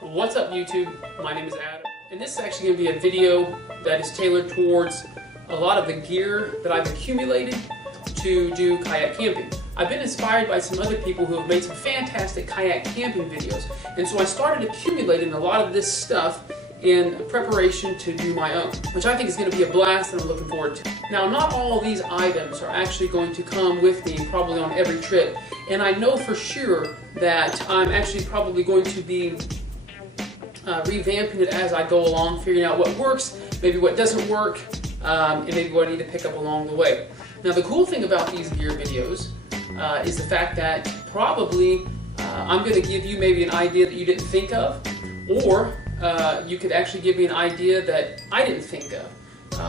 What's up YouTube? My name is Adam, and this is actually going to be a video that is tailored towards a lot of the gear that I've accumulated to do kayak camping. I've been inspired by some other people who have made some fantastic kayak camping videos, and so I started accumulating a lot of this stuff in preparation to do my own, which I think is going to be a blast and I'm looking forward to. Now, not all of these items are actually going to come with me probably on every trip, and I know for sure that I'm actually probably going to be revamping it as I go along, figuring out what works, maybe what doesn't work, and maybe what I need to pick up along the way. Now, the cool thing about these gear videos is the fact that probably I'm going to give you maybe an idea that you didn't think of, or you could actually give me an idea that I didn't think of,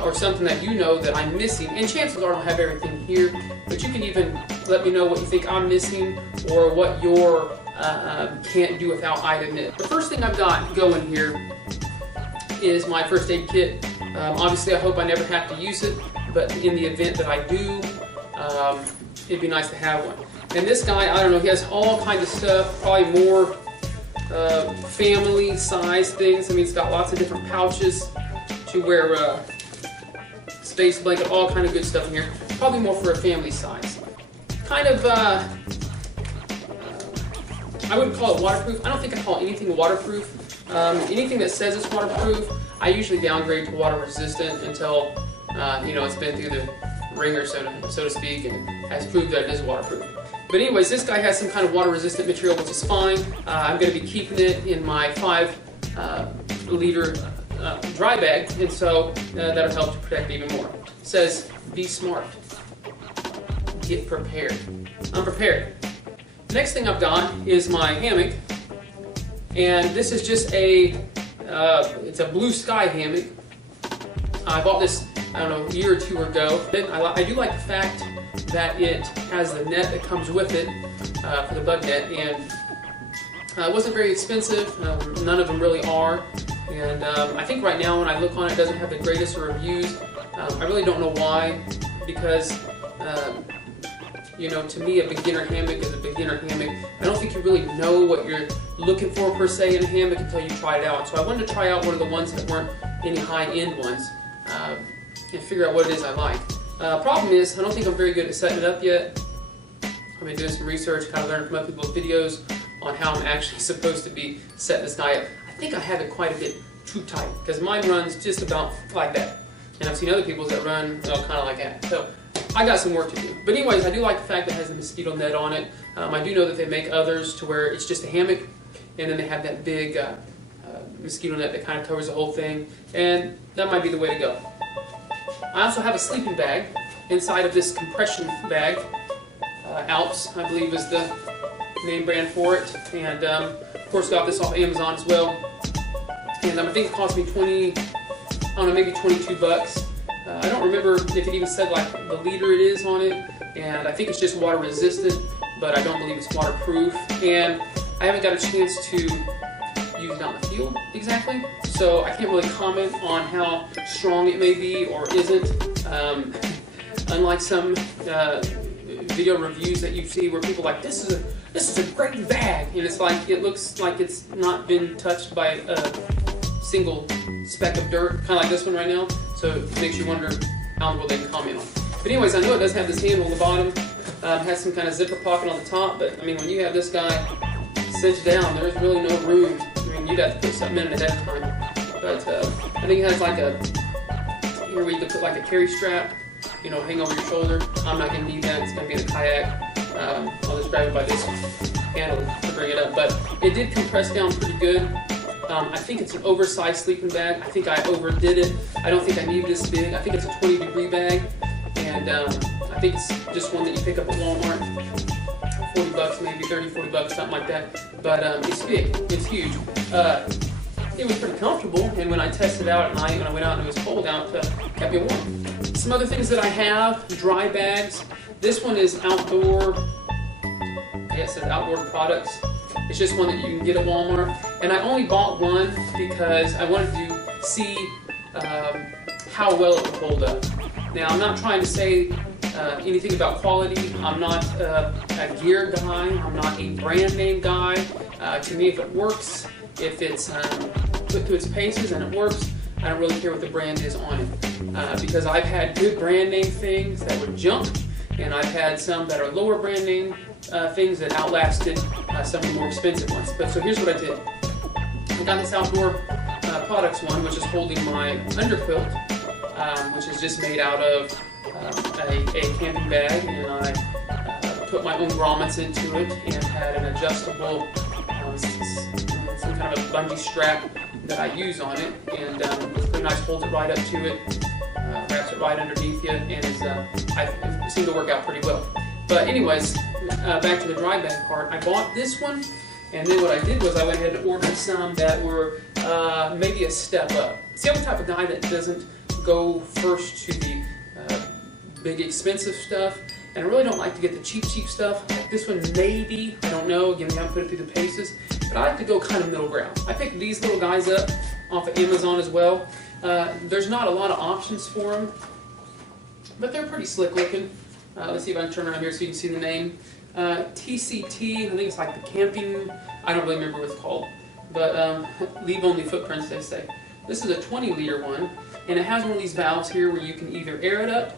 or something that you know that I'm missing. And chances are I don't have everything here, but you can even let me know what you think I'm missing or what your can't do without item is. The first thing I've got going here is my first aid kit. Obviously, I hope I never have to use it, but in the event that I do, it'd be nice to have one. And this guy, I don't know, he has all kinds of stuff, probably more family size things. I mean, it's got lots of different pouches to wear space blanket, all kind of good stuff in here. Probably more for a family size. Kind of, I wouldn't call it waterproof. I don't think I call anything waterproof. Anything that says it's waterproof, I usually downgrade to water resistant until you know, it's been through the ringer, so to speak, and has proved that it is waterproof. But anyways, this guy has some kind of water resistant material, which is fine. I'm going to be keeping it in my 5-liter dry bag, and so that'll help to protect it even more. It says, be smart, get prepared. I'm prepared. Next thing I've got is my hammock, and this is just a, it's a blue sky hammock. I bought this, I don't know, a year or two ago. I do like the fact that it has the net that comes with it for the bug net, and it wasn't very expensive. None of them really are, and I think right now when I look on it, it doesn't have the greatest of reviews. I really don't know why, because you know, to me, a beginner hammock is a beginner hammock. I don't think you really know what you're looking for per se in a hammock until you try it out. So I wanted to try out one of the ones that weren't any high-end ones and figure out what it is I like. Problem is, I don't think I'm very good at setting it up yet. I've been doing some research, kind of learning from other people's videos on how I'm actually supposed to be setting this guy up. I think I have it quite a bit too tight, because mine runs just about like that. And I've seen other people's that run kind of like that. So I got some work to do. But anyways, I do like the fact that it has a mosquito net on it. I do know that they make others to where it's just a hammock, and then they have that big mosquito net that kind of covers the whole thing, and that might be the way to go. I also have a sleeping bag inside of this compression bag. Alps, I believe, is the name brand for it, and of course got this off Amazon as well. And I think it cost me maybe 22 bucks. I don't remember if it even said like the liter it is on it, and I think it's just water resistant, but I don't believe it's waterproof, and I haven't got a chance to use it out in the field exactly, so I can't really comment on how strong it may be or isn't. Unlike some video reviews that you see where people are like, this is a great bag, and it's like, it looks like it's not been touched by a single speck of dirt, kind of like this one right now. So it makes you wonder how well they can comment on. But anyways, I know it does have this handle on the bottom. Has some kind of zipper pocket on the top, but I mean, when you have this guy cinched down, there's really no room. I mean, you'd have to put something in it ahead of time. But I think it has like a, here where you could put like a carry strap, you know, hang over your shoulder. I'm not going to need that. It's going to be in the kayak. I'll just grab it by this handle to bring it up. But it did compress down pretty good. I think it's an oversized sleeping bag. I think I overdid it. I don't think I need this big. I think it's a 20-degree bag, and I think it's just one that you pick up at Walmart. 40 bucks, maybe 30, 40 bucks, something like that. But it's big. It's huge. It was pretty comfortable, and when I tested it out at night, when I went out and it was cold out, it kept me warm. Some other things that I have, dry bags. This one is outdoor. Yeah, it says outdoor products. It's just one that you can get at Walmart, and I only bought one because I wanted to see how well it would hold up. Now, I'm not trying to say anything about quality. I'm not a gear guy. I'm not a brand name guy. To me, if it works, if it's put to its paces and it works, I don't really care what the brand is on it. Because I've had good brand name things that were junk, and I've had some that are lower brand name things that outlasted some of the more expensive ones. But so here's what I did. I got this Outdoor Products one, which is holding my underquilt, which is just made out of a camping bag, and I put my own grommets into it and had an adjustable, some kind of a bungee strap that I use on it, and it's pretty nice, holds it right up to it, wraps it right underneath you, and it seemed to work out pretty well. But anyways, back to the dry bag part. I bought this one, and then what I did was I went ahead and ordered some that were maybe a step up. See, I'm the type of guy that doesn't go first to the big expensive stuff, and I really don't like to get the cheap stuff. Like this one, maybe, I don't know, again, we haven't put it through the paces, but I like to go kind of middle ground. I picked these little guys up off of Amazon as well. There's not a lot of options for them, but they're pretty slick looking. Let's see if I can turn around here so you can see the name. TCT, I think it's like the camping, I don't really remember what it's called, but leave only footprints, they say. This is a 20-liter one, and it has one of these valves here where you can either air it up,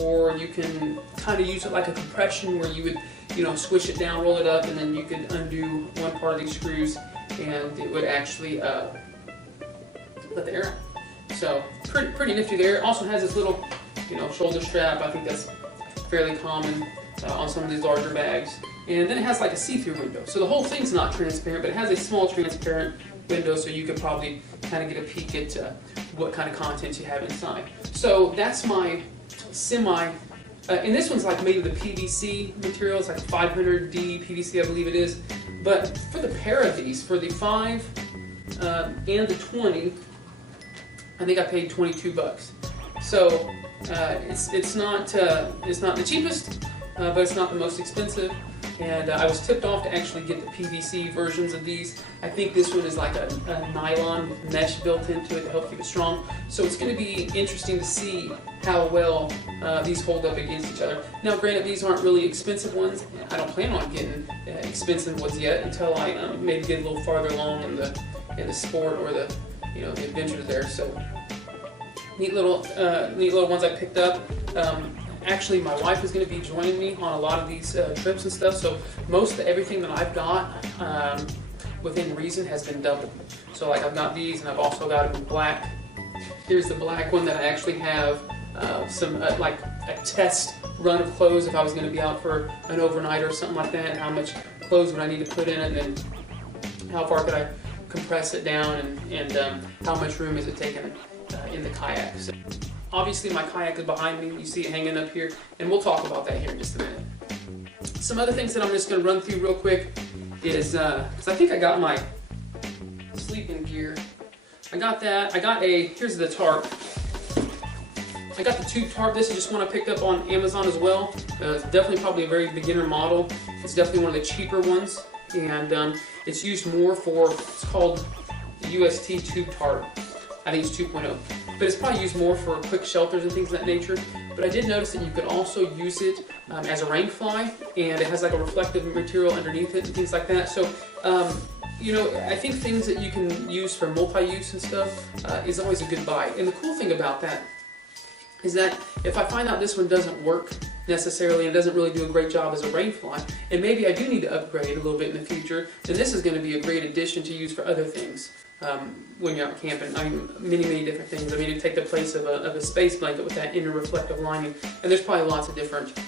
or you can kind of use it like a compression where you would, you know, squish it down, roll it up, and then you could undo one part of these screws, and it would actually let the air out. So pretty nifty there. It also has this little, you know, shoulder strap. I think that's fairly common on some of these larger bags. And then it has like a see-through window. So the whole thing's not transparent, but it has a small transparent window, so you could probably kind of get a peek at what kind of content you have inside. So that's my semi, and this one's like made of the PVC material. It's like 500D PVC, I believe it is. But for the pair of these, for the 5 and the 20, I think I paid 22 bucks. So it's not the cheapest, but it's not the most expensive. And I was tipped off to actually get the PVC versions of these. I think this one is like a nylon with mesh built into it to help keep it strong. So it's going to be interesting to see how well these hold up against each other. Now granted, these aren't really expensive ones. I don't plan on getting expensive ones yet until I maybe get a little farther along in the sport or the, you know, the adventure there. So neat little ones I picked up. Actually, my wife is going to be joining me on a lot of these trips and stuff, so most of everything that I've got within reason has been doubled. So like I've got these, and I've also got them in black. Here's the black one that I actually have some like a test run of clothes if I was going to be out for an overnight or something like that, and how much clothes would I need to put in it, and then how far could I compress it down, and how much room is it taking in the kayak. So, obviously my kayak is behind me, you see it hanging up here, and we'll talk about that here in just a minute. Some other things that I'm just going to run through real quick is, because I think I got my sleeping gear. I got that, here's the tarp. I got the tube tarp. This is just one I picked up on Amazon as well. It's definitely probably a very beginner model. It's definitely one of the cheaper ones, and it's used more for, it's called the UST tube tarp. I think it's 2.0. But it's probably used more for quick shelters and things of that nature. But I did notice that you could also use it as a rain fly, and it has like a reflective material underneath it and things like that. So, you know, I think things that you can use for multi-use and stuff is always a good buy. And the cool thing about that is that if I find out this one doesn't work necessarily and doesn't really do a great job as a rain fly, and maybe I do need to upgrade a little bit in the future, then this is going to be a great addition to use for other things. When you're out camping, I mean, many different things. I mean, it'd take the place of a space blanket with that inner reflective lining, and there's probably lots of different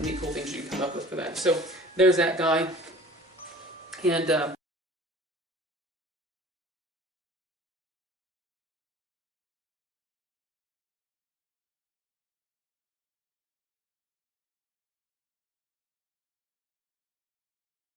neat, cool things you can come up with for that. So there's that guy, and